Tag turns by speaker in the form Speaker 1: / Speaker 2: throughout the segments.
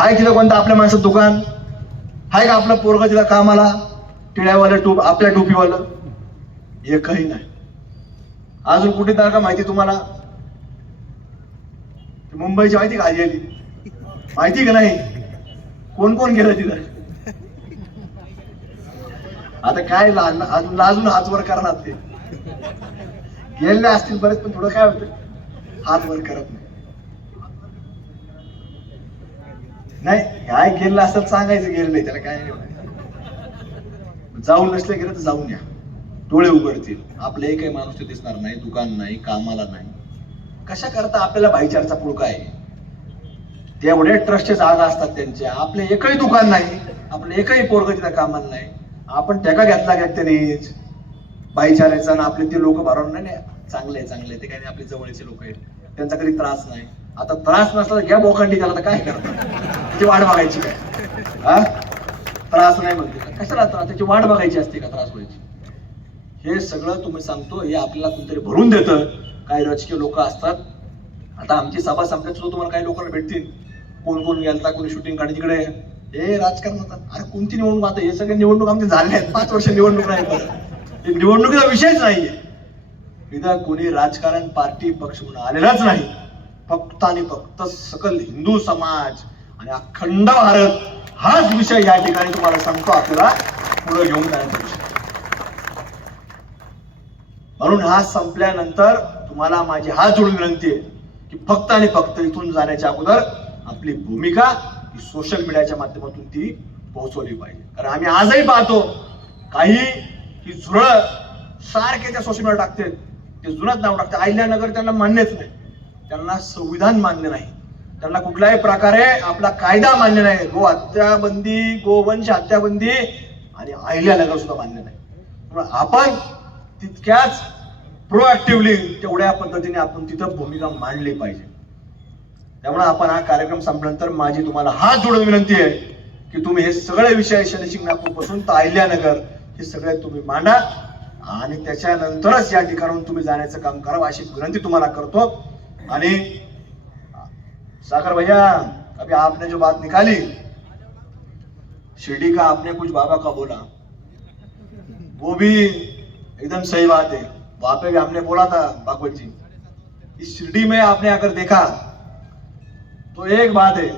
Speaker 1: हाय तिथं कोणतं आपल्या माणसाचं दुकान? हाय का आपलं पोरग तिला कामाला? टिळ्यावालं टोप आपल्या टोपीवालं? एकही नाही. अजून कुठे तर का माहिती तुम्हाला? मुंबईची माहिती का आली? आली माहिती का नाही? कोण कोण गेलं तिथं? आता काय अजून लाजून हात वर करणार ते? गेलेले असतील बरेच पण थोडं काय होतं? हात वर करत नाही. नाही काय केलं असं सांगायचं गेलं नाही त्याला काय नाही जाऊन नसले गेलं तर जाऊन या. डोळे उघडतील. आपलं एकही माणूस ते दिसणार नाही दुकान नाही कामाला नाही. कशा करता आपल्याला भाईचारचा पुळका आहे? तेवढे ट्रस्टचे जागा असतात त्यांचे. आपले एकही दुकान नाही आपलं एकही पोरग तिथं कामाला नाही. आपण टेका घेतला का त्यानेच? भाईचारायचा आणि आपले ते लोक भरवून नाही चांगले आहे, चांगले ते काय नाही आपले जवळचे लोक आहेत. त्यांचा कधी त्रास नाही. आता त्रास नसला तर घ्या बोखंडी त्याला तर काय करतात त्याची वाट बघायची काय? त्रास नाही म्हणते. कशाला त्रास? त्याची वाट बघायची असते का त्रास व्हायची? हे सगळं तुम्ही सांगतो हे आपल्याला कोणतरी भरून देतं. काही राजकीय लोक असतात. आता आमची सभा संपल्यात सुद्धा तुम्हाला काही लोकांना भेटतील. कोण कोण गेलता कोणी शूटिंग काढ तिकडे? हे राजकारणात अरे कोणती निवडणूक? आता हे सगळे निवडणूक आमचे झाले आहेत. पाच वर्ष निवडणूक नाही निवडणुकीचा विषयच नाहीये. इथं कोणी राजकारण पार्टी पक्ष म्हणून आलेलाच नाही. फक्त आणि फक्त सकल हिंदू समाज आणि अखंड भारत हाच विषय या ठिकाणी तुम्हाला सांगतो आपल्याला. पुढे घेऊन जाण्याचा विषय. म्हणून हा संपल्यानंतर तुम्हाला माझी हात जोडून विनंती आहे की फक्त आणि फक्त इथून जाण्याच्या अगोदर आपली भूमिका ही सोशल मीडियाच्या माध्यमातून ती पोहोचवली पाहिजे. कारण आम्ही आजही पाहतो काही ही झुरळ सारखे त्या सोशल मीडिया टाकते ते जुनच नाव टाकते अहिल्यानगर त्यांना मान्यच नाही. त्यांना संविधान मान्य नाही. त्यांना कुठल्याही प्रकारे आपला कायदा मान्य नाही. गो हत्याबंदी गोवंश हत्याबंदी आणि अहिल्यानगर सुद्धा मान्य नाही. त्यामुळे आपण तितक्याच प्रोएक्टिव्हली तेवढ्या पद्धतीने आपण तिथं भूमिका मांडली पाहिजे. त्यामुळे आपण हा कार्यक्रम संपल्यानंतर माझी तुम्हाला हात जोडून विनंती आहे की तुम्ही हे सगळे विषय शनी शिंगणापूरपासून तर अहिल्यानगर हे सगळे तुम्ही मांडा. आणि त्याच्यानंतरच या ठिकाणाहून तुम्ही जाण्याचं काम करावं अशी विनंती तुम्हाला करतो. आणि सागर भैया अभी आपने जो बात निकाली शिरडी का आपने कुछ बाबा का बोला वो भी एकदम सही बात है। वहां पे भी हमने बोला था भागवत जी। इस शिरडी में आपने अगर देखा तो एक बात है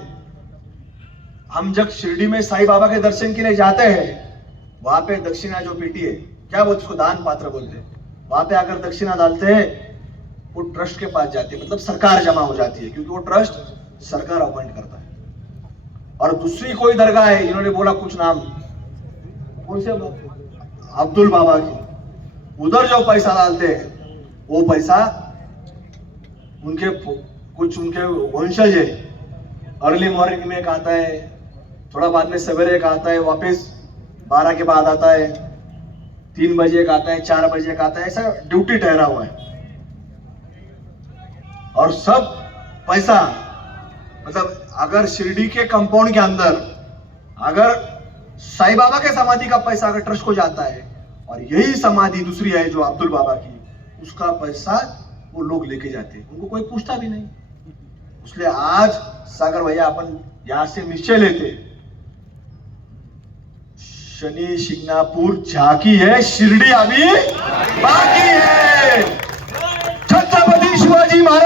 Speaker 1: हम जब शिरडी में साईं बाबा के दर्शन के लिए जाते हैं वहां पे दक्षिणा जो पीटी है क्या बोलते उसको दान पात्र बोलते हैं? वहाँ पे अगर दक्षिणा डालते हैं, वो ट्रस्ट के पास जाती है। मतलब सरकार जमा हो जाती है, क्योंकि वो ट्रस्ट सरकार अपॉइंट करता है। और दूसरी कोई दरगाह है इन्होंने बोला कुछ नाम। कौन से अब्दुल बाबा की। उधर जो पैसा डालते हैं, वो पैसा उनके कुछ उनके वंशज है। अर्ली मॉर्निंग में एक आता है, थोड़ा बाद में सवेरे एक आता है, वापस बारह के बाद आता है। तीन बजे का आता है, चार बजे का आता है, ऐसा ड्यूटी ठहरा हुआ है। और सब पैसा मतलब अगर शिरडी के कंपाउंड के अंदर, अगर साई बाबा के समाधि का पैसा अगर ट्रस्ट को जाता है, और यही समाधि दूसरी है जो अब्दुल बाबा की, उसका पैसा वो लोग लेके जाते हैं। उनको कोई पूछता भी नहीं। इसलिए आज सागर भैया अपन यहाँ से निश्चय लेते शनि शिंगणापूर झाकी है शिरडी अभी बाकी है। छत्रपती शिवाजी महाराज